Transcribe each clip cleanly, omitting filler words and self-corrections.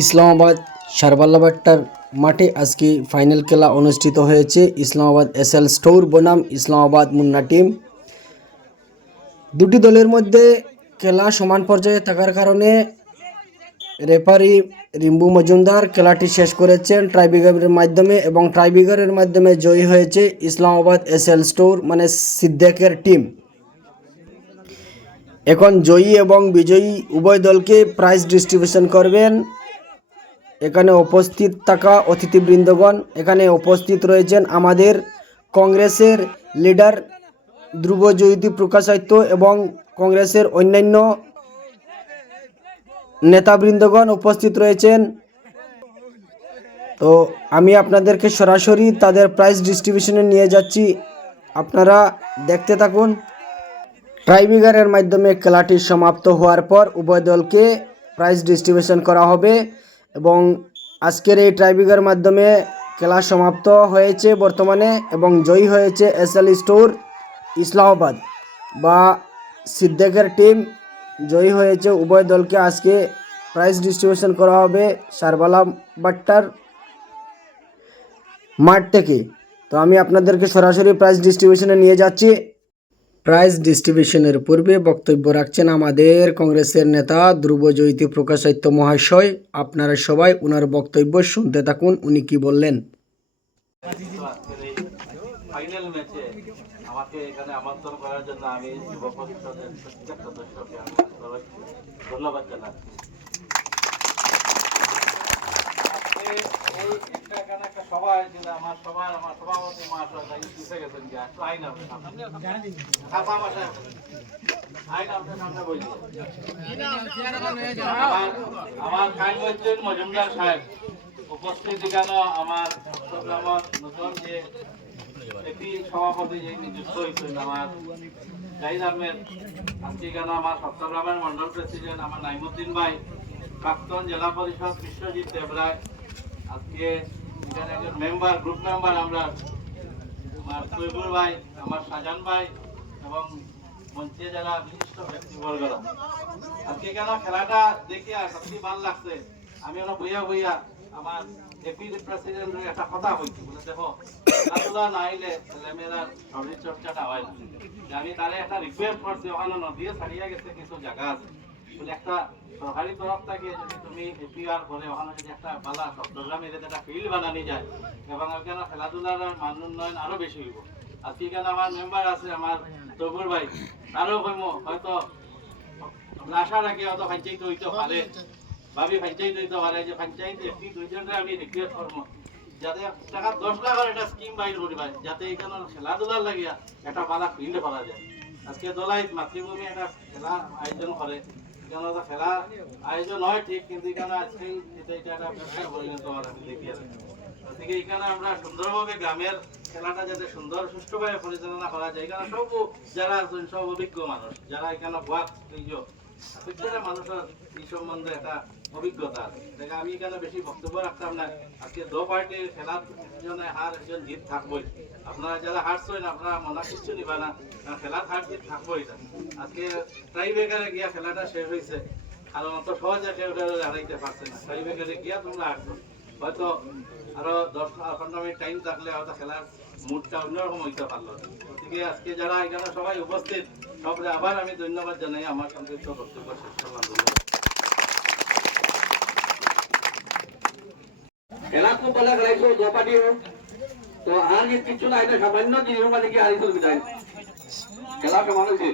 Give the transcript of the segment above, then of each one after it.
ইসলামাবাদ শারবাল্লাবাট্টার মাঠে আজকে ফাইনাল খেলা অনুষ্ঠিত হয়েছে। ইসলামাবাদ এসএল স্টোর বনাম ইসলামাবাদ মুন্না টিম। দুটি দলের মধ্যে খেলা সমান পর্যায়ে থাকার কারণে রেফারি রিম্বু মজুমদার খেলাটি শেষ করেছেন ট্রাইব্রেকারের মাধ্যমে এবং ট্রাইব্রেকারের মাধ্যমে জয়ী হয়েছে ইসলামাবাদ এসএল স্টোর মানে সিদ্দিকের টিম। এখন জয়ী এবং বিজয়ী উভয় দলকে প্রাইজ ডিস্ট্রিবিউশন করবেন। এখানে উপস্থিত থাকা অতিথিবৃন্দগণ, এখানে উপস্থিত রয়েছেন আমাদের কংগ্রেসের লিডার ধ্রুবজ্যোতি প্রকাশায়িত এবং কংগ্রেসের অন্যান্য নেতাবৃন্দগণ উপস্থিত রয়েছেন। তো আমি আপনাদেরকে সরাসরি তাদের প্রাইজ ডিস্ট্রিবিউশনে নিয়ে যাচ্ছি, আপনারা দেখতে থাকুন। ট্রাইব্রেকারের মাধ্যমে খেলাটি সমাপ্ত হওয়ার পর উভয় দলকে প্রাইজ ডিস্ট্রিবিউশন করা হবে এবং আজকের এই ট্রাইব্রেকারের মাধ্যমে খেলা সমাপ্ত হয়েছে বর্তমানে এবং জয়ী হয়েছে এসএল স্টোর ইসলামাবাদ বা সিদ্দিকের টিম জয়ী হয়েছে। উভয় দলকে আজকে প্রাইজ ডিস্ট্রিবিউশন করা হবে শারবাল্লাবাট্টার মাঠ থেকে। তো আমি আপনাদেরকে সরাসরি প্রাইজ ডিস্ট্রিবিউশনে নিয়ে যাচ্ছি। প্রাইজ ডিস্ট্রিবিউশনের পূর্বে বক্তব্য রাখছেন আমাদের কংগ্রেসের নেতা ধ্রুবজ্যোতি প্রকাশায়িত মহাশয়। আপনারা সবাই ওনার বক্তব্য শুনতে থাকুন, উনি কি বললেন। ফাইনাল ম্যাচে আমাকে এখানে আমন্ত্রণ করার জন্য আমি যুব পরিষদের প্রত্যেক সদস্যকে আমি ধন্যবাদ জানাই। এই একটা সবাই যেটা আমার সভাপতি মহাশয় শিখে গেছেন কি একটু আইন আমার কাইমুদ্দিন মজুমদার সাহেব উপস্থিত এখানে আমার নতুন যে একটি সভাপতি যে নিযুক্ত হয়েছেন আমার জাহিদ আহমেদ, আজকে এখানে আমার সপ্তগ্রামের মন্ডল প্রেসিডেন্ট আমার নাইমুদ্দিন ভাই, প্রাক্তন জেলা পরিষদ বিশ্বজিৎ দেবরায়, আজকে এখানে একজন মেম্বার গ্রুপ মেম্বার আমরা আমার তৈবুর ভাই, আমার শাহজাহান ভাই এবং মঞ্চে যারা বিশিষ্ট ব্যক্তিবর্গরা, আজকে এখানে খেলাটা দেখে সত্যি ভালো লাগছে। আমি ওরা বইয়া আমার এপি প্রেসিডেন্টের একটা কথা বলছি, বলে দেখো খেলাধুলা না আইলে ছেলেমেয়েরার শরীর চর্চাটা হয় না। আমি তারে একটা রিকোয়েস্ট করছি, ওখানে নদীয়ে ছাড়িয়ে গেছে কিছু জায়গা আছে, একটা সরকারি তরফ থেকে যদি তুমি এপিআর করে ওখানে যদি একটা পালা চট্টগ্রামে একটা ফিল্ড বানানো যায় এবং ওখানে খেলাধুলার মান উন্নয়ন আরো বেশি হইব। আজকে এখানে আমার মেম্বার আছে আমার তবুর ভাই, তারও কইম হয়তো আশা রাখি হয়তো পঞ্চায়েত হইতে পারে, ভাবি পঞ্চায়েত হইতে পারে যে পঞ্চায়েত এপি দুইজনের আমি রিকোয়েস্ট করবো যাতে টাকা 10 লাখের একটা স্কিম বাইর করিবা যাতে এখানে খেলাধুলার লাগিয়া একটা পালা ফিল্ড পাওয়া যায়। আজকে দোলাই মাতৃভূমি একটা খেলা আয়োজন করে, এখানে খেলা আয়োজন হয় ঠিক, কিন্তু এখানে আজকে এটা একটা ব্যবসায় পরিণত হওয়ার আমি দেখি আছে। গতিকে এখানে আমরা সুন্দরভাবে গ্রামের খেলাটা যাতে সুন্দর সুষ্ঠুভাবে পরিচালনা করা যায়, এখানে সব যারা আছেন সব অভিজ্ঞ মানুষ, যারা এখানে প্রত্যেকটা মানুষের এই সম্বন্ধে একটা অভিজ্ঞতা আছে। আমি এখানে বেশি বক্তব্য রাখতাম না। আজকে দো পার্টির খেলা একজনে হার একজন জিত থাকবোই, আপনারা যারা হারছেন আপনারা মনে কিছু নিবা না, খেলার হার জিত থাকবোই। আজকে ট্রাইব্রেকারে গিয়া খেলাটা শেষ হয়েছে, আর অত সহজে কেউ হারাইতে পারছে না। ট্রাইব্রেকারে গিয়া তোমরা আসছো, হয়তো আরো 10-15 মিনিট টাইম থাকলে হয়তো খেলার মুডটা অন্যরকম হইতে পারলো। গতিকে আজকে যারা এখানে সবাই উপস্থিত সবরে আবার আমি ধন্যবাদ জানাই। আমার সংক্ষিপ্ত বক্তব্য শেষ করলাম। খেলা খুব ভালো খেলাইছো দোপাটি হোক, তো আর কিছু না, এটা সামান্য জিনিস মানে কি হারিয়ে চলবি তাই খেলা কেমন হয়েছে?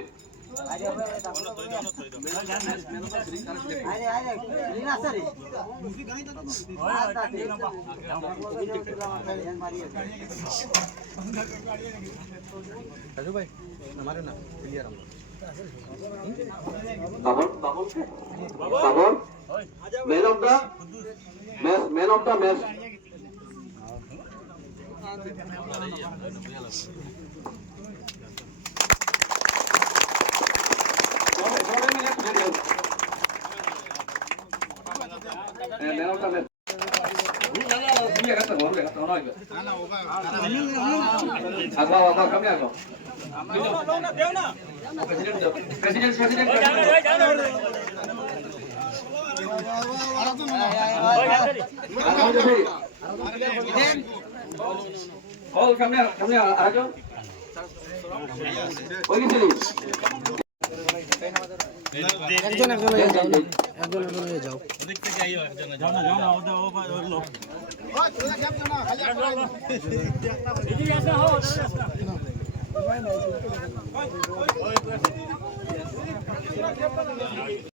Man of the match president হল সামনে সামনে আরেকজন ওই গেছিলি একজন একজন হয়ে যাও না, একজন একজন হয়ে যাও।